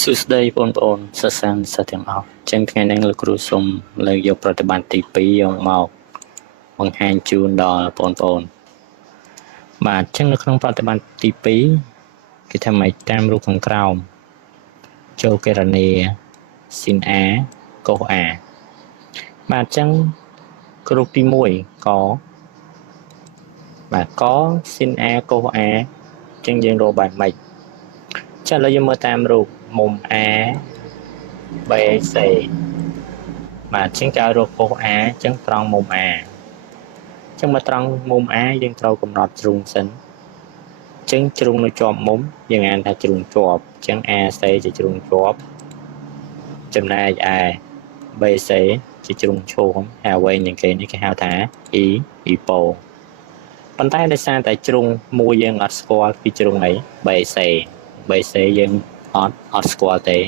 សួស្តីបងប្អូនសិស្សានុសិស្សទាំងអស់ចឹងថ្ងៃនេះលោកគ្រូសូមលើកយកប្រតិបត្តិទី2យកមកបង្ហាញជូនដល់បងប្អូនបាទចឹងនៅក្នុងប្រតិបត្តិទី2គេថាម៉េចតាមរូបខាងក្រោមចូលគណនាស៊ីន A កុស A បាទចឹងរូបទី1កបាទកស៊ីន A កុស A ចឹងយើងរកបែបម៉េចចាឥឡូវយើងមើលតាមរូបមុំ A B C បាទចឹងគេឲ្យរកកុស A ចឹងត្រង់មុំ A ចឹងមកត្រង់មុំ A យើងត្រូវកំណត់ជ្រុងសិនចឹងជ្រុងនៅជាប់មុំយើងអានថាជ្រុងជាប់ចឹង AC ជាជ្រុងជាប់ចំណែកឯ BC ជាជ្រុងឈោងហើយអ្វីនឹងគេនេះគេហៅថា E ប៉ូប៉ុន្តែដោយសារតែជ្រុងមួយយើងអត់ស្គាល់ពីជ្រុងអី BC យើងអត់ស្គាល់ទេ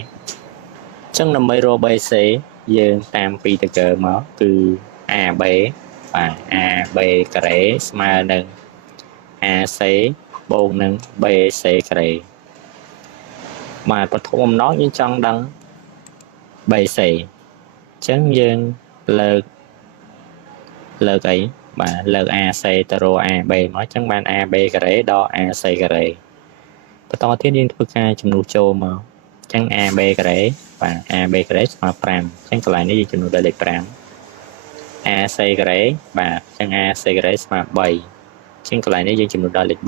ចឹងដើម្បីរក BC យើងតាមពីតកមកគឺ AB បាទ AB ការ៉េស្មើនឹង AC បូកនឹង BC ការ៉េបាទបឋមបំណងយើងចង់ដឹង BC ចឹងយើងលើកអីបាទលើក AC ទៅរក AB មកចឹងបាន AB ការ៉េដក AC ការ៉េបន្តទៀតយើងធ្វើការចំនួនចូលមកចឹង AB ការ៉េបាទ AB ការ៉េស្មើ5ចឹងកន្លែងនេះយើងចំនួនដល់លេខ5 AC ការ៉េបាទចឹង AC ការ៉េស្មើ3ចឹងកន្លែងនេះយើងចំនួនដល់លេខ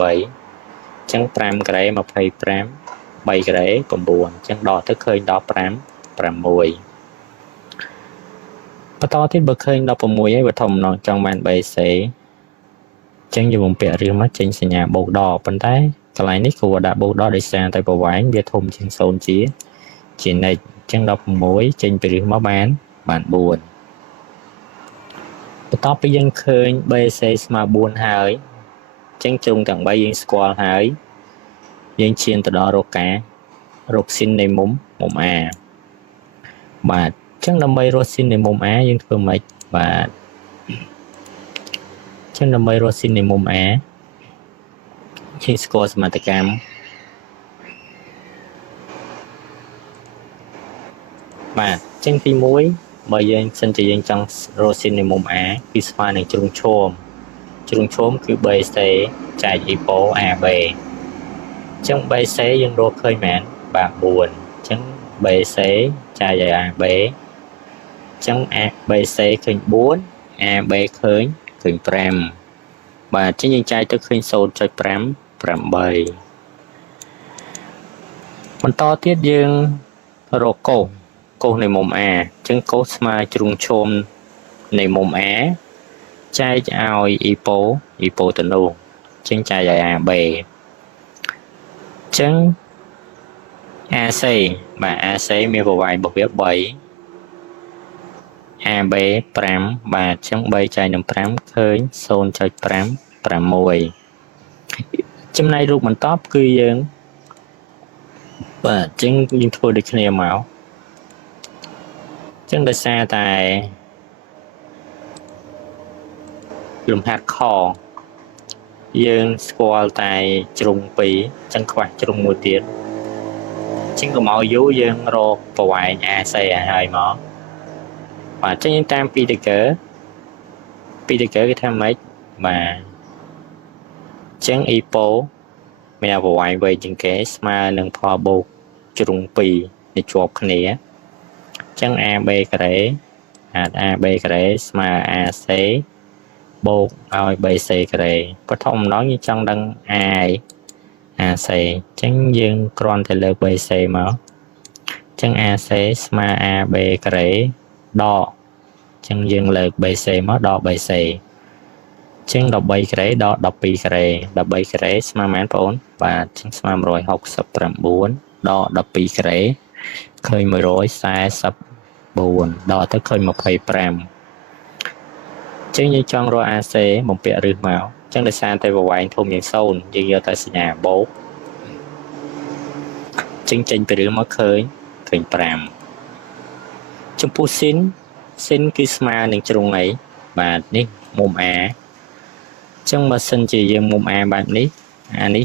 3ចឹង5ការ៉េ25 3ការ៉េ9ចឹងដកទៅឃើញដល់5 6បន្តទៀតបើឃើញ16ហើយវត្ថុបំណងចង់បាន BC ចឹងយើងបំពាក់រឿងមកចេញសញ្ញាបូកដកប៉ុន្តែកន្លែងនេះគួរដាក់បូកដកដោយសារតែប្រវែងវាធំជាង0ជានិច្ចចឹង16ចេញពីរឿងមកបាន4បន្ទាប់ពីយើងឃើញ BC ស្មើ4ហើយចឹងជ្រុងទាំង3យើងស្គាល់ហើយយើងឈានទៅដល់រកស៊ីននៃមុំ A បាទចឹងដើម្បីរកស៊ីននៃមុំ A យើងធ្វើម៉េចបាទចឹងដើម្បីរកស៊ីននៃមុំ A យើងស្គាល់សមត្ថកម្មបាទចឹងទី1បើយើងសិនជាយើងចង់រកស៊ីននៃមុំ A គឺស្មើនឹងជ្រុងឈាមគឺ BC ចែក E ប៉ូ AB ចឹង BC យើងរកឃើញមែនបាទ4ចឹង BC ចែកឲ្យ AB ចឹង BC ឃើញ4 AB ឃើញ5បាទចឹងយើងចែកទៅឃើញ 0.5 8បន្តទៀតយើងរកកុសនៃមុំ A ចឹងកុសស្មើជ្រុងឈាមនៃមុំ A ចែកឲ្យ E ប៉ូទៅនោះចឹងចែកឲ្យ AB ចឹង AC បាទ AC មានប្រវែងរបស់វា3 AB 5បាទចឹង3ចែកនឹង5ឃើញ 0.56 ចំណែករូបបន្ទាប់គឺយើងបាទចឹងយើងធ្វើដូចគ្នាមកចឹងដោយសារតែលំហាត់ខយើងស្គាល់តែជ្រុង2ចឹងខ្វះជ្រុងមួយទៀតចឹងកុំឲ្យយូរយើងរកប្រវែង AC ឲ្យហើយមកបាទចឹងយើងតាមពីតកគេថាម៉េចបាទចឹង E ប៉ូមានប្រវែងវែងជាងគេស្មើនឹងផលបូកជ្រុង2នេះជាប់គ្នាចឹង AB ការ៉េAB ការ៉េស្មើ AC បូកឲ្យ BC ការ៉េបឋមបំណងយើងចង់ដឹង AC ចឹងយើងគ្រាន់តែលើក BC មកចឹង AC ស្មើ AB ការ៉េដកចឹងយើងលើក BC មកដក BC ចឹង13ការ៉េដក12ការ៉េ13ការ៉េស្មើប៉ុន្មានបងប្អូនបាទចឹងស្មើ169ដក12ការ៉េឃើញ144ដកទៅឃើញ25ចឹងយើងចង់រក AC បំពាក់រឹសមកចឹងដោយសារតែប្រវែងធំជាង0យើងយកតែសញ្ញាបូកចឹងចេញពីរឹសមកឃើញ5ចំពោះស៊ីនគឺស្មើនឹងជ្រុងអីបាទនេះមុំ A ចឹងបើសិនជាយើងមុំ A បែបនេះអានេះ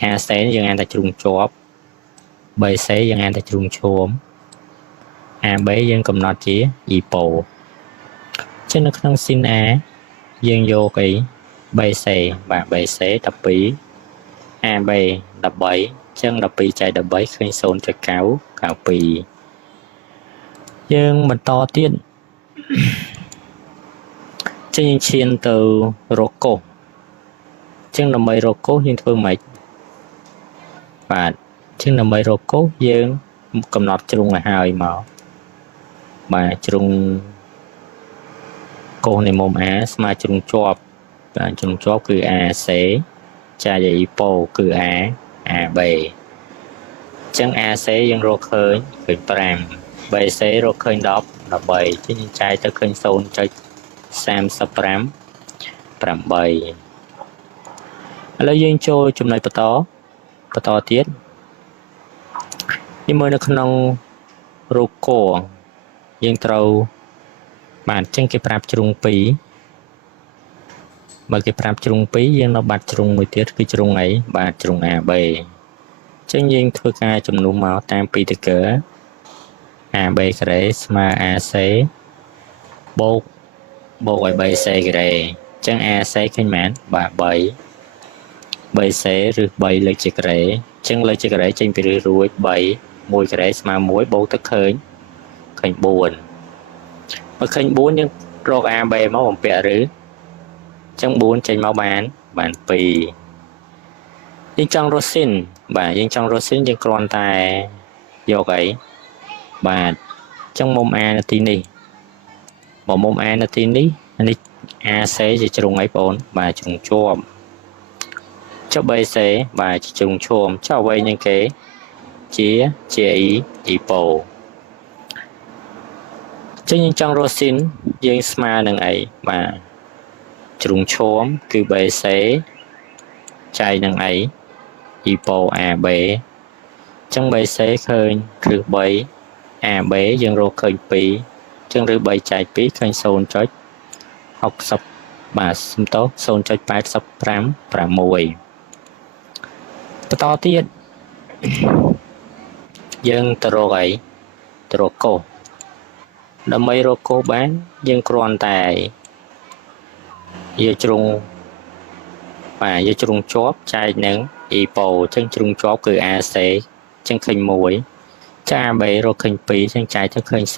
AC យើងអានថាជ្រុងជាប់ BC យើងអានតែជ្រុងឈាម AB យើងកំណត់ជា EPO ចឹងនៅក្នុងស៊ីន A យើងយកអី BC បាទ BC 12 AB 13ចឹង12ចែក13ឃើញ 0.992 យើងបន្តទៀតចឹងយើងឈានទៅរកកុសចឹងដើម្បីរកកុសយើងធ្វើម៉េចបាទចឹងដើម្បីរកកុសយើងកំណត់ជ្រុងឲ្យហើយមកបាទជ្រុងកុសនៃមុំ A ស្មើជ្រុងជាប់បាទជ្រុងជាប់គឺ AC ចាយ EPO គឺ AB ចឹង AC យើងរកឃើញ5 BC រកឃើញ10 13ចឹងយើងចាយទៅឃើញ 0.35 8 ឥឡូវយើងចូលចំណុចបន្តទៀតនេះមើលនៅក្នុងរូបគោយើងត្រូវបាទចឹងគេប្រាប់ជ្រុង2បើគេប្រាប់ជ្រុង2យើងនៅបាត់ជ្រុងមួយទៀតគឺជ្រុងអីបាទជ្រុង AB ចឹងយើងធ្វើការជំនួសមកតាមពីតកឺ AB ការ៉េស្មើ AC បូកឲ្យ BC ការ៉េចឹង AC ឃើញមែនបាទ3 BC ឬ3លេខជាការ៉េចឹងលេខជាការ៉េចេញពីរួច3 1ការ៉េស្មើ1បូកទៅឃើញ4បើឃើញ4យើងរក AB មកបំពាក់ឬចឹង4ចេញមកបាន2យើងចង់រកស៊ីនបាទយើងចង់រកស៊ីនយើងគ្រាន់តែយកអីបាទចឹងមុំ A នៅទីនេះបើមុំ A នៅទីនេះនេះ AC ជាជ្រុងអីបងប្អូនបាទជ្រុងជាប់ចុះ BC បាទជាជ្រុងឈាមចុះអ្វីនឹងគេជា EPO ចឹងយើងចង់រកស៊ីនយើងស្មើនឹងអីបាទជ្រុងឈាមគឺ BC ចែកនឹងអី EPO AB ចឹង BC ឃើញគ្រឹះ3 AB យើងរកឃើញ2ចឹងឬ3ចែក2ឃើញ 0.60 បាទសំទោស 0.856 បន្តទៀតយើងទៅរកអីទៅរកកុសដើម្បីរកកុសបានយើងគ្រាន់តែយកជ្រុងបាទយកជ្រុងជាប់ចែកនឹង EPO ចឹងជ្រុងជាប់គឺ AC ចឹងឃើញ1ចា AB រកឃើញ2ចឹងចែកទៅឃើញ0.5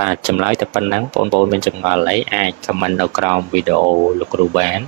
បាទចម្លើយតែប៉ុណ្ណឹងបងប្អូនមានចម្ងល់អីអាច comment នៅក្រោមវីដេអូលោកគ្រូបាន